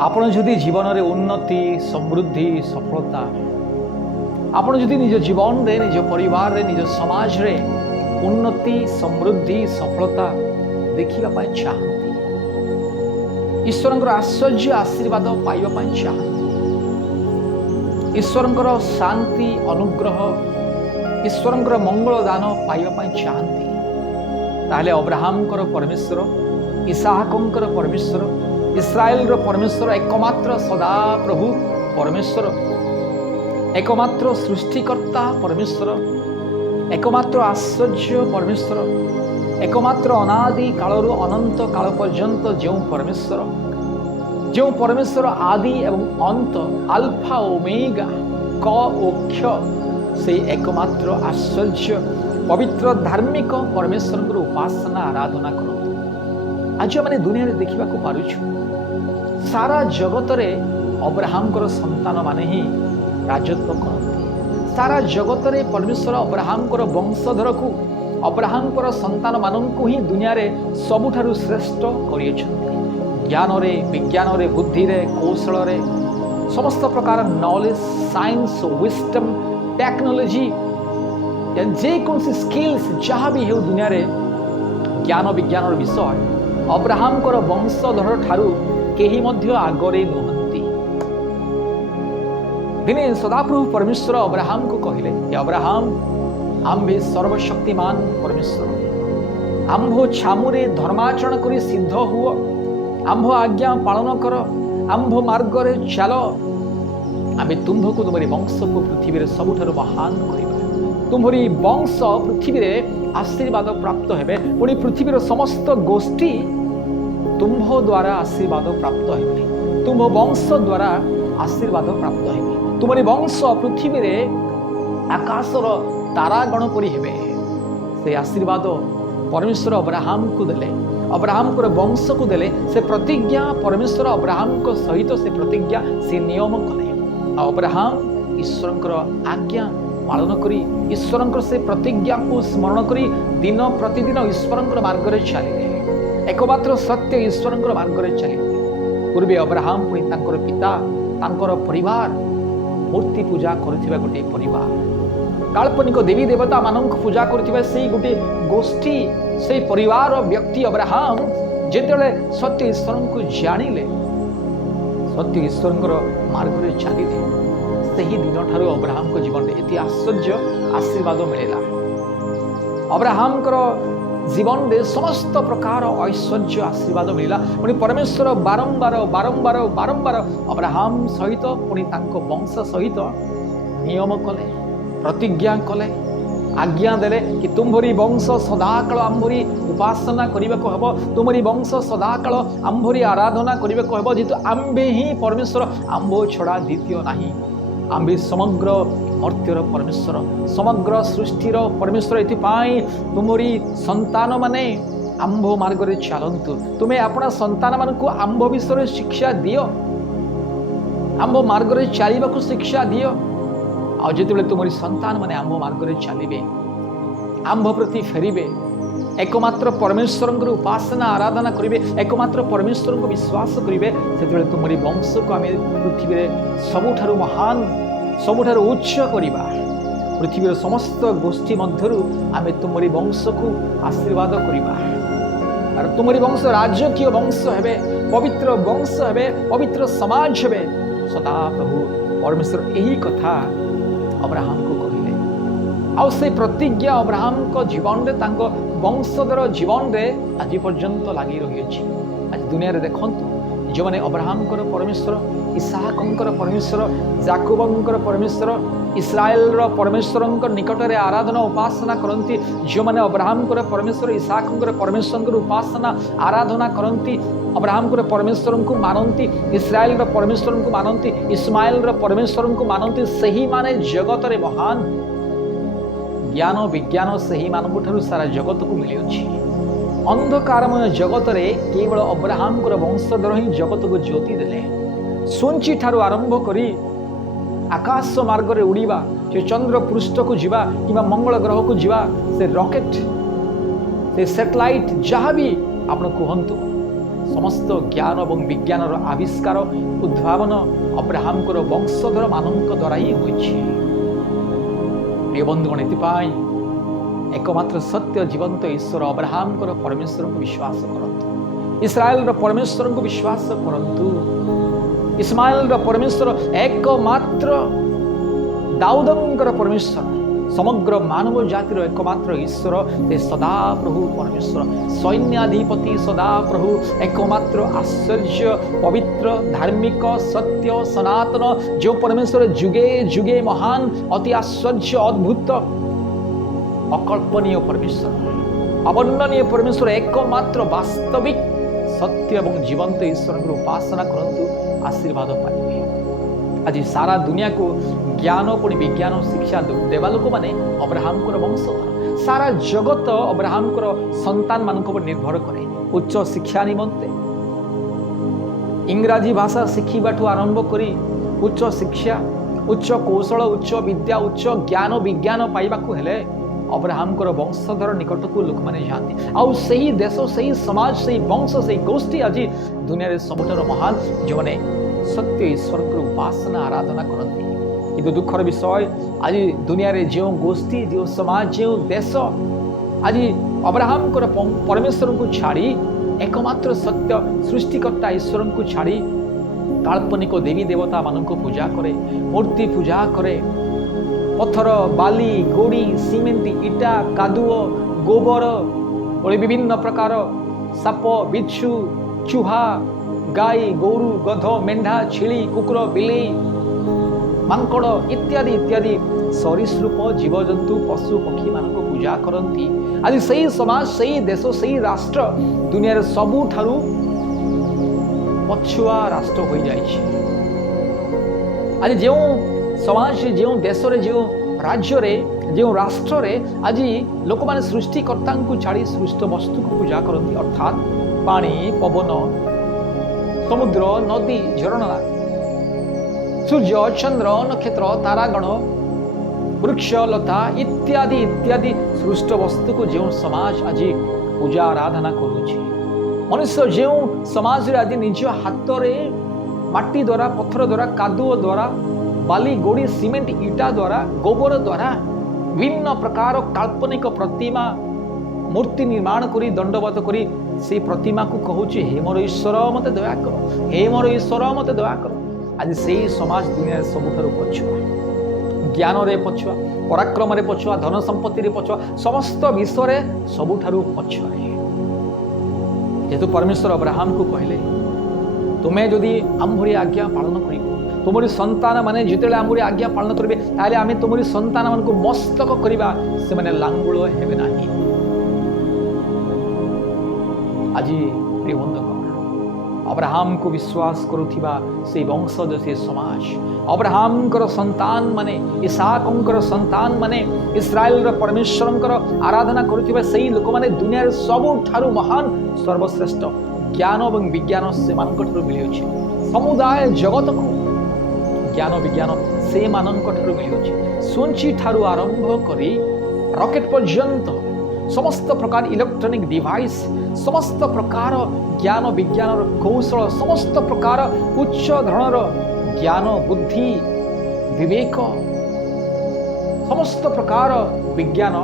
आपण जदि जीवन में उन्नति समृद्धि सफलता आपण जदि निज जीवन रे निज परिवार रे निज समाज रे उन्नति समृद्धि सफलता देखिबा पाई चाहती ईश्वरंकर आश्चर्य आशीर्वाद पाइबा पाई चाहती ईश्वरंकर शांति अनुग्रह ईश्वरंकर मंगल दान पाइबा पाई चाहती ताहले अब्राहमकर परमेश्वर इसहाकंकर परमेश्वर इस्राएल परमेश्वर एकमात्र सदा प्रभु परमेश्वर एकमात्र सृष्टिकर्ता परमेश्वर एकमात्र आश्चर्य परमेश्वर एकमात्र अनादि कालरू अनंत काल पर्यंत जो परमेश्वर आदि एवं अंत अल्फा ओमेगा क ओ क्ष से एकमात्र आश्चर्य पवित्र धार्मिक परमेश्वर उपासना आराधना करते आज मैंने दुनिया रे देखा पारुछु सारा जगत रे अब्राहम संतान माने ही राजत्व करते सारा जगत रे परमेश्वर अब्राहम वंशधर को अब्राहम संतान मानू ही दुनिया रे सबुठारु श्रेष्ठ करियछन्ति ज्ञान रे विज्ञान रे बुद्धि रे कौशल रे समस्त प्रकार नॉलेज साइंस विस्डम टेक्नोलॉजी जे कौन सी स्किल्स जहाँ भी हो दुनिया रे ज्ञान विज्ञान विषय अब्राहम वंशधर ठारू केही मध्य आगरे नुहंती दिने सदाप्रभु परमेश्वर अब्राहम को कहले अब्राहम आम्भे सर्वशक्तिमान परमेश्वर आम्भो छामुरे धर्माचरण करी सिद्ध हुओ आम्भो आज्ञा पालन कर आम्भो मार्ग रे चलो आम्भे तुम्भको तुमरी वंश को पृथ्वी रे सबुठारु महान करिबा तुम्हारी वंश पृथ्वी रे आशीर्वाद प्राप्त हेबे पुणी पृथ्वी रो समस्त गोष्ठी तुम्भ द्वारा आशीर्वाद प्राप्त हेबे तुम्भ वंश द्वारा आशीर्वाद प्राप्त हेबे तुम्हारी वंश पृथ्वी रे आकाशर तारागण परी हेबे से आशीर्वाद परमेश्वर अब्राहम को देले अब्राहम को वंश को देले से प्रतिज्ञा परमेश्वर अब्राहम को सहित से प्रतिज्ञा से नियम कले अब्राहम ईश्वरंकर आज्ञा पालन करी ईश्वरंकर से प्रतिज्ञा को स्मरण करी दिन प्रतिदिन ईश्वरंकर मार्ग रे चलिले एकमात्र सत्य ईश्वरंकर मार्ग रे चलिले पूर्वे अब्राहम पुणी तांकर पिता तांकर परिवार मूर्ति पूजा करथिबा गोटे परिवार काल्पनिक देवी देवता मानक पूजा करथिबा सेही गोटे गोष्ठी से परिवार व्यक्ति अब्राहम जेतेले सत्य ईश्वरंको जानिले सत्य ईश्वरंकर मार्ग रे चलिले सही दिन ठारू अब्राहम को जीवन में एति आश्चर्य आशीर्वाद मिलेला अब्राहम जीवन में समस्त प्रकार ऐश्वर्य आशीर्वाद मिला पुणी परमेश्वर बारंबार बारंबार बारंबार अब्राहम सहित पुणी तांको वंश सहित नियम कले प्रतिज्ञा कले आज्ञा देले कि तुम्हारी वंश सदाकाल आम्भरी उपासना करने को हबो तुम्हारी वंश सदाकाल आम्भरी आराधना करने को हबो जेतु आम्भे ही परमेश्वर आम्भो छड़ा द्वितीय नाही आम्भे समग्र मर्त्यर परमेश्वर समग्र सृष्टिर परमेश्वर एथिपाई तुमरी संतान माने आंभ मार्ग रे चलंतु तुम्हें अपना संतान मान को आंभ विषय शिक्षा दियो आंभ मार्ग रे चलिबा को शिक्षा दियो आ जेतेबेले तुमरी संतान माने आंभ मार्ग रे चलिबे आंभ प्रति फेरिबे एकमात्र परमेश्वर उपासना आराधना करेंगे एकमात्र परमेश्वर को विश्वास करेंगे से तुमरी वंश को आम पृथ्वी रे सबुठारु महान सबुठारु उच्च करिबा पृथ्वी समस्त गोष्ठी मध्यरु आम तुमरी वंश को आशीर्वाद करिबा और तुमरी वंश राजकीय वंश हेबे पवित्र वंश हेबे पवित्र समाज हेबे सदा प्रभु परमेश्वर यही कथा अब्राहम को कहले आ से प्रतिज्ञा अब्राहम को जीवन रे तांको वंशधर जीवन रे आज पर्यंत लगी रही अछि आज दुनिया रे देखंतु जो माने अब्राहम परमेश्वर इसहाकंकर परमेश्वर जाकोबंकर परमेश्वर इस्राएल परमेश्वर निकट रे आराधना उपासना करती जो माने अब्राहम परमेश्वर इसहाकंकर परमेश्वर उपासना आराधना करती अब्राहम परमेश्वर को मानती इस्राएल परमेश्वर को मानती इस्माइल परमेश्वर को मानती सही माने जगत रे महान ज्ञान विज्ञान सही मानव ठारू सारा जगत को मिली अंधकारमय जगत रे केवल अब्राहम वंशधर ही जगत को ज्योति देले सुंची ठारू आरंभ करी आकाश मार्ग रे उड़ीबा से चंद्र पृष्ठ को जीवा कि मंगल ग्रह को जीवा से रॉकेट से सैटेलाइट जहाँ भी आप कहतु समस्त ज्ञान और विज्ञान आविष्कार उद्भावन अब्राहम वंशधर मान द्वारा ही होइछि। प्रिय बंधुगण एथिपाई एकमात्र सत्य जीवंत ईश्वर अब्राहम परमेश्वर को विश्वास करंतु, इस्राएल परमेश्वर को विश्वास करंतु, इस्माइल परमेश्वर एकमात्र दाऊदंकर परमेश्वर समग्र मानव जातिर एकमात्र ईश्वर से सदा प्रभु परमेश्वर सैन्याधिपति सदा प्रभु एकमात्र आश्चर्य पवित्र धार्मिक सत्य सनातन जो परमेश्वर जुगे जुगे महान अति आश्चर्य अद्भुत अकल्पनीय परमेश्वर अवर्णनीय परमेश्वर एकमात्र वास्तविक सत्य एवं जीवंत ईश्वर को उपासना करंतु आशीर्वाद पाइबे। आज सारा दुनिया को ज्ञान पुणी विज्ञान शिक्षा देवा लोक मैंने अब्राहम वंशधर, सारा जगत अब्राहम संतान मान निर्भर करे उच्च शिक्षा निमंते इंग्राजी भाषा शिखा आरंभ करी उच्च शिक्षा उच्च कौशल उच्च विद्या उच्च ज्ञान विज्ञान पाइबा हेले अब्राहम वंशधर निकट को लोक मैंने जाती आउ सही देश सही समाज सही वंश सही गोष्ठी आज दुनिया सबुठार महान जो मैंने सत्य ईश्वर उपासना आराधना करती। किंतु दुखर विषय आज दुनिया रे जो गोष्ठी जो समाज जो देश आज अब्राहम परमेश्वर को छाड़ी एकमात्र सत्य सृष्टिकर्ता ईश्वर को छाड़ी काल्पनिक देवी देवता मान पूजा करे, मूर्ति पूजा करे, पत्थर बाली गोड़ी सीमेंट इटा कादुओ गोबर और विभिन्न प्रकार साप बिच्छू चूहा गाई गोरु गध मेंढा छिड़ी कुकुर बिलेई मांकड़ इत्यादि इत्यादि सरीसृप जीवजंतु पशु पक्षी मान पूजा करती। आज सही समाज सही देश सही राष्ट्र दुनिया सबुठारु पछुआ राष्ट्र हो जाइए। आज जो समाज जो देश जो राज्य जो राष्ट्र आज लोक मैंने सृष्टिकर्ता को छाड़ी सृष्ट वस्तु को पूजा करती अर्थात पानी पवन समुद्र नदी झरणा सूर्य चंद्र नक्षत्र तारागण वृक्ष लता इत्यादि इत्यादि सृष्ट वस्तु को जो समाज आज पूजा आराधना करुछि। मनुष्य जो समाज आज निज हाथ में माटी द्वारा पत्थर द्वारा कादुओ द्वारा बाली गोड़ी सीमेंट इटा द्वारा गोबर द्वारा विभिन्न प्रकार काल्पनिक प्रतिमा मूर्ति निर्माण करी दंडवत करी से प्रतिमा को कहूँ हे मोर ईश्वर मत दया कर, हे मोर ईश्वर मत दया कर। आज से समाज दुनिया सबुठारु पछुआ ज्ञान रे पछुआ पराक्रम रे पछुआ धन संपत्ति रे पछुआ समस्त विषय सबुठारु पछुआ। जेतु परमेश्वर अब्राहम को कहले तुम्हें जदि आम्भरी आज्ञा पालन करिब तुमरी संतान माने जितेले आम्भरी आज्ञा पालन करिबे ताले आमे तुमरी संतान मान को मस्तक करिबा से माने लांगुल हेबे नाही। आज प्रिय बंधुगण अब्राहम को विश्वास करुथिबा से वंशज से समाज अब्राहम संतान माने इसहाकंकर संतान माने इस्राएल परमेश्वर आराधना करुथिबा सेही लोक माने दुनिया सबुठारु महान सर्वश्रेष्ठ ज्ञान और विज्ञान से मानकठारु मिलियोछि। समुदाय जगत को ज्ञान विज्ञान से मानकठारु मिलियोछि। सुंची ठारु आरंभ करी रॉकेट पर्यंत समस्त प्रकार इलेक्ट्रॉनिक डिवाइस समस्त प्रकार ज्ञान विज्ञान कौशल समस्त प्रकार उच्च धरणर ज्ञान बुद्धि विवेक समस्त प्रकार विज्ञान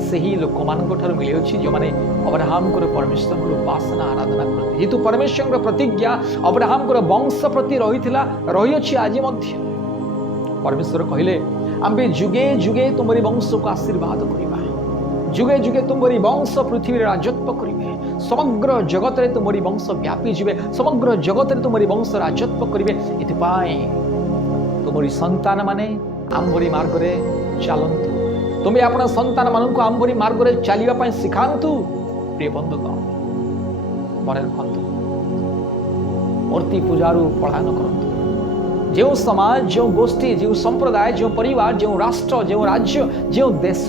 से ही लोक मान मिली जो मैंने अब्राहम परमेश्वर उपासना आराधना करते। जेहेतु परमेश्वर प्रतिज्ञा अब्राहम वंश प्रति रही आज परमेश्वर कहले आम्बे जुगे जुगे तुमरी वंश को आशीर्वाद करवा जुगे जुगे तुमरी वंश पृथ्वी राजत्व करेंगे समग्र जगत रे तुमरी वंश व्यापी जीवे समग्र जगत रे तुमरी वंश राजत्व करेंगे। इतिपाई तुमरी संतान माने आम्भरी मार्ग रे चलंतु तुम्हें अपना संतान मान को आम्भरी मार्ग रे चलिबा पई सिखांतु। प्रिय बंधुगण मने रखंतु मूर्ति पूजारू पलायन करंतु। जो समाज जो गोष्ठी जो संप्रदाय जो परिवार जो राष्ट्र जो राज्य जो देश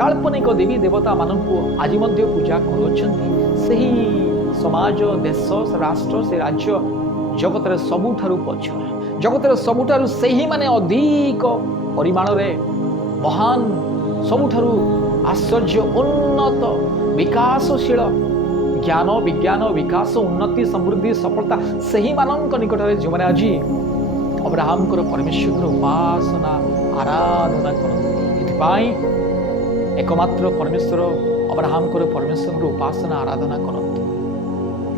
काल्पनिक देवी देवता मानक आज पूजा करुछंती समाज देश राष्ट्र से राज्य जगत सबुठारु पछुआ जगत सबुठारु सही माने अधिक परिमाण रे महान सबुठारु आश्चर्य उन्नत विकासशील ज्ञान विज्ञान विकास उन्नति समृद्धि सफलता सही मानक निकट में जो मैंने आज अब्राहम परमेश्वर उपासना आराधना करते एकमात्र परमेश्वर अब्राहम परमेश्वर उपासना आराधना करते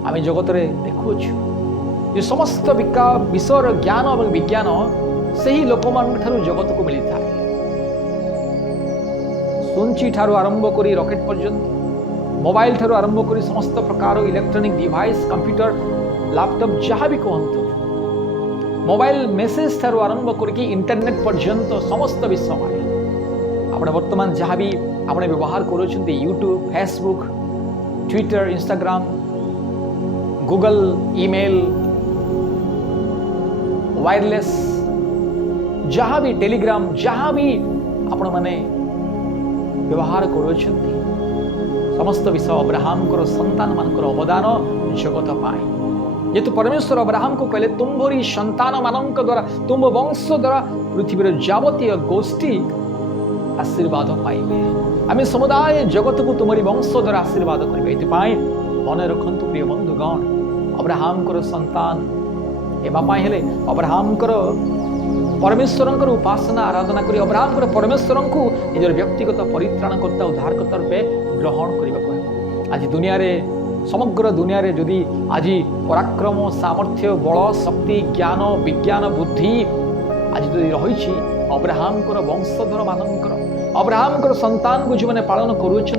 आम जगत में देखु ये समस्त विषय ज्ञान और विज्ञान से ही लोक मान जगत को मिलता है सुंची ठारू आरंभ कर रॉकेट पर्यंत मोबाइल ठारू आरंभ कर समस्त प्रकार इलेक्ट्रॉनिक डिवाइस कंप्यूटर लैपटॉप जहाँ भी कहतु मोबाइल मेसेज ठारू आरंभ करके इंटरनेट पर्यंत समस्त विषय आपने वर्तमान जहाँ भी आपने व्यवहार कर YouTube Facebook Twitter Instagram Google email wireless जहाँ भी टेलीग्राम जहाँ भी आपण माने व्यवहार कर समस्त विषय अब्राहम संतान मानकर अवदान जगत पाए जेतु परमेश्वर अब्राहम को कहले तुम्हारी संतान मानक द्वारा तुम वंश द्वारा पृथ्वी जावतीय गोष्ठी आशीर्वाद पाइबे आम समुदाय जगत को तुम्हारी वंश द्वारा आशीर्वाद करेंगे ये मन रखु प्रिय बंधुगण अब्राहम संतान एवं हेले अब्राहम परमेश्वर उपासना आराधना करी अब्राहम परमेश्वर को निजर व्यक्तिगत परित्राणकर्ता उद्धारकर्ता रूपे ग्रहण करने आज दुनिया रे समग्र दुनिया रे जदि आज पराक्रम सामर्थ्य बल शक्ति ज्ञान विज्ञान बुद्धि आज जदि रही अब्राहम वंशधर मानकर अब्राहम संतान को जो मैंने पालन करुँच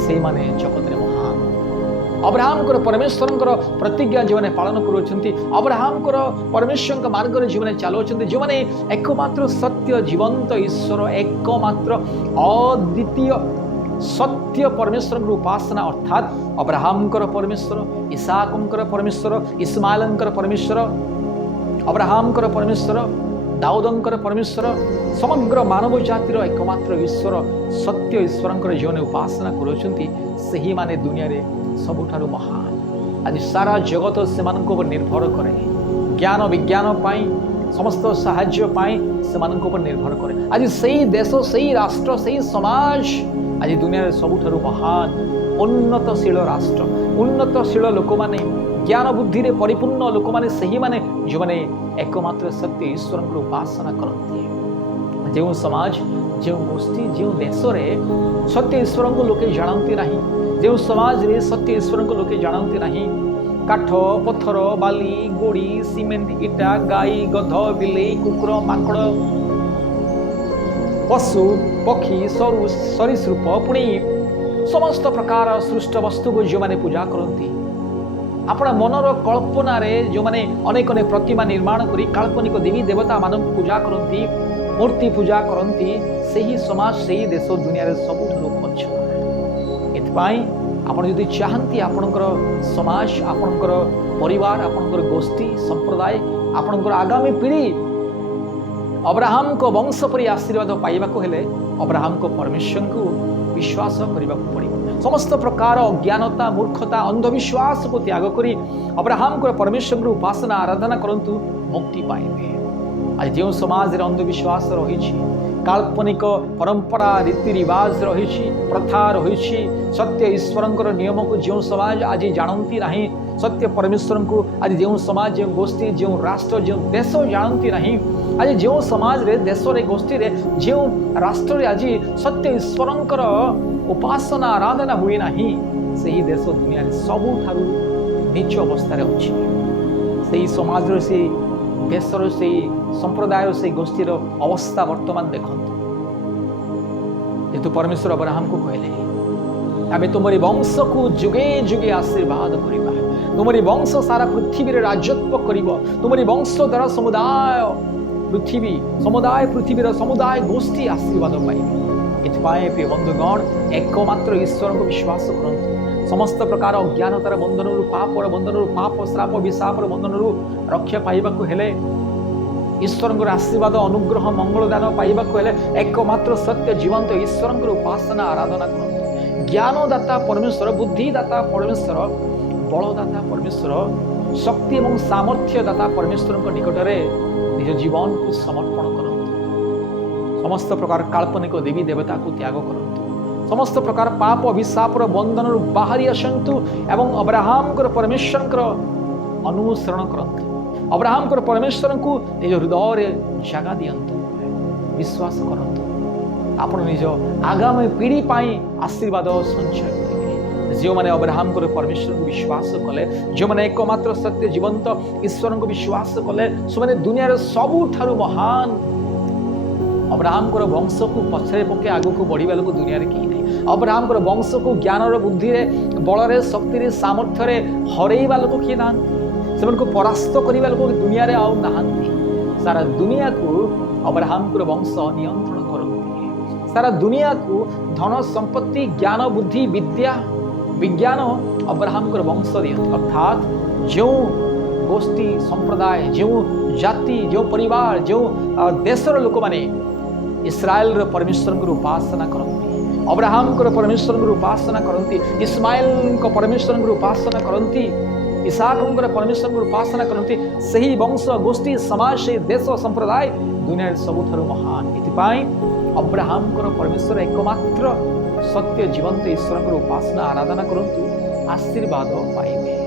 से माने जगत रे महान अब्राहम परमेश्वर प्रतिज्ञा जो मैंने पालन करुँच अब्राहम परमेश्वर मार्ग जो मैंने चलाउछन्ति जो मैंने एकमात्र सत्य जीवंत ईश्वर एकमात्र अद्वितीय सत्य परमेश्वर उपासना अर्थात अब्राहम परमेश्वर इसहाक परमेश्वर इस्माइल परमेश्वर अब्राहम परमेश्वर दाऊदंकर परमेश्वर समग्र मानव जातिर एकमात्र ईश्वर सत्य ईश्वर जो उपासना करुँच माने दुनिया रे सबुठारु महान आज सारा जगत से निर्भर करे ज्ञान विज्ञान पाई समस्त साहाय्य पाई से निर्भर करे आज सही देश सही राष्ट्र सही समाज आज दुनिया रे सबुठारु महान उन्नतशील राष्ट्र उन्नतशील लोक माने ज्ञान बुद्धि रे परिपूर्ण लोक माने सही माने जो माने एकमात्र सत्य ईश्वर उपासना करते जो समाज जो गोष्ठी जो देश रे सत्य ईश्वर को लोके जानती नहीं जो समाज रे सत्य ईश्वर को लोके जानती नहीं काठ पत्थर बाली गोड़ी सीमेंट इटा गाई गध बिले कुकुर माकड़ पशु पक्षी सरु सरीसृप पुणी समस्त प्रकार सृष्ट वस्तु को जो माने पूजा करती अपना मनर कल्पना रे जो माने अनेक अनेक प्रतिमा निर्माण करी काल्पनिक देवी देवता मानक पूजा करती मूर्ति पूजा करती सही समाज सही देश दुनिया रे सबुठारु पछ एथपाई आपण यदि चाहती आपणकर समाज आपणकर परिवार आपणकर गोष्ठी संप्रदाय आपणकर आगामी पीढ़ी अब्राहम को वंश परि आशीर्वाद पाइबा को हेले अब्राहम को परमेश्वर को विश्वास करने पड़ो समस्त प्रकार अज्ञानता मूर्खता अंधविश्वास को त्याग करी अब्राहम को परमेश्वर उपासना आराधना करंतु मुक्ति पाइबे आज जो समाज रे अंधविश्वास रही काल्पनिक परंपरा रीति रिवाज रही प्रथा रही सत्य ईश्वर नियम को जो समाज आज जानती नहीं सत्य परमेश्वर को आज जो समाज जो गोष्ठी जो राष्ट्र जो देश जानती नहीं आज जो समाज रे देश रे गोष्ठी रे जो राष्ट्र रे आज सत्य ईश्वर उपासना आराधना हुए नहीं सही देश दुनिया रे सबुठारु नीच अवस्था अच्छी से समाज रे से देशर से संप्रदाय से गोष्ठीर अवस्था वर्तमान देखंतु जेतु परमेश्वर अब्राहम को कहले आमे तुमरी वंश को जुगे जुगे आशीर्वाद करिबा तुमरी वंश सारा पृथ्वी रे राजत्व करिबो तुमरी वंश द्वारा समुदाय पृथ्वीर समुदाय गोष्ठी आशीर्वाद पाइबे एथपाए प्रिय बंधुगण एकमात्र ईश्वर को विश्वास करंतु समस्त प्रकार अज्ञानतार बंधन पापर बंधन पाप श्राप विशापर बंधन रक्षा पाइबा को हेले ईश्वर आशीर्वाद अनुग्रह मंगलदान पाइबा को हेले एकमात्र सत्य जीवंत ईश्वर उपासना आराधना करंतु ज्ञानदाता परमेश्वर बुद्धिदाता परमेश्वर बलदाता परमेश्वर शक्ति और सामर्थ्य दाता परमेश्वर निकट में निज जीवन को समर्पण करंतु समस्त प्रकार काल्पनिक देवी देवता को त्याग करंतु समस्त प्रकार पाप अभिशापर बंधन बाहरी आसतु एवं अब्राहम परमेश्वर अनुसरण करंतु। अब्राहम परमेश्वर को निज हृदय जगह दियंतु, विश्वास करंतु। आपण निज आगामी पीढ़ी पाई आशीर्वाद संचय करेंगे। जो मैंने अब्राहम परमेश्वर को विश्वास कले, जो मैंने एकमात्र सत्य जीवंत ईश्वर को विश्वास कले, से मैंने दुनिया सबुठारु महान अब्राहम वंश को पछरे पके आगु को बढ़िया लोक दुनिया रे की नहीं। अब्राहम वंश को ज्ञान बुद्धि बल शक्ति सामर्थ्य हरैवा लोक किए ना, से परास्त करने लोक दुनिया रे आउ नहांती। सारा दुनिया को अब्राहम वंश नियंत्रण करती। सारा दुनिया को धन संपत्ति ज्ञान बुद्धि विद्या विज्ञान अब्राहम वंश दियंत। अर्थात जो गोष्ठी संप्रदाय जो जाति जो परिवार जो देशर लोक माने इस्राएल परमेश्वर को उपासना करती, अब्राहम परमेश्वर को उपासना करती, इस्माइल परमेश्वर को उपासना करती, इसाक परमेश्वर को उपासना करती, सही वंश गोष्ठी समाज से देश संप्रदाय दुनिया सबुठारु महान। इतिपाई अब्राहम परमेश्वर एकमात्र सत्य जीवंत ईश्वर उपासना आराधना करंतु, आशीर्वाद पाइबे।